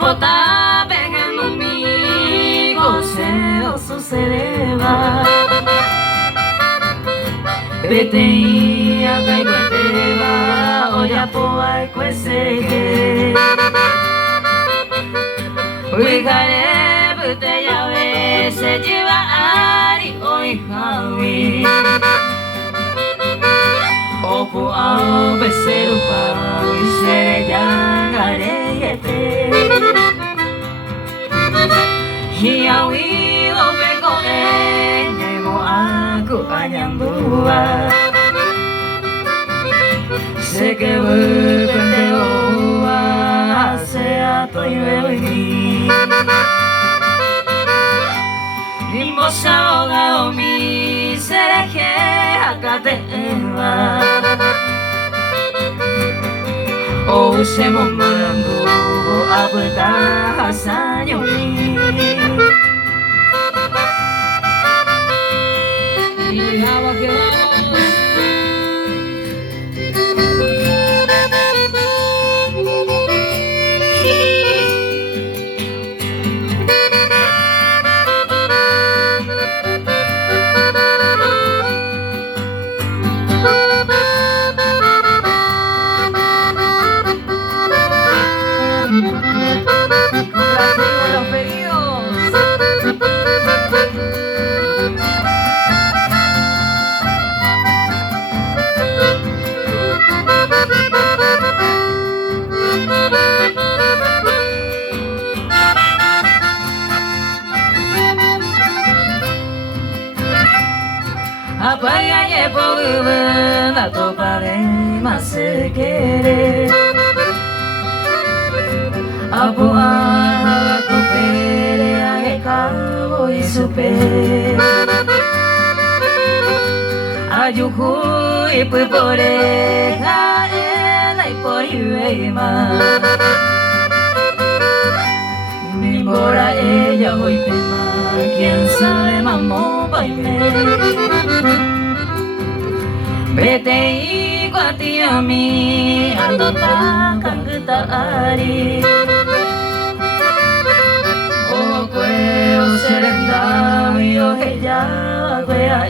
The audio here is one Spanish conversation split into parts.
potà pegando amigo se o sucedeva Betei akai kueteva oya poai kuesege Uikare buteya we se jiwa ari oi hawi Opo au beseru pau isere yangareyete Hiawi lo peko nyemo aku anyambua Sé que vuelve a sea toiwewi Nimbosa oga omi sereje akatewa O semo mandu abuta hasanyomi Y agua que vamos los pedidos. Apaga y poguben a topare más se quiere Apoa kopere agekabo y supe Ayuhu y puporeja ena y por yueima Mimbora ella hoy tema quién sabe mamó baime Vete y guatiami ando takan getaari O kweo serenda yo ella kwea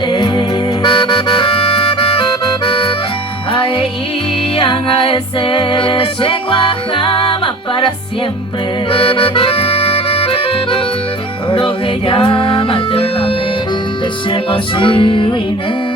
Ae ian a ese llegua jamás para siempre Lo que llama eternamente se consigue inendible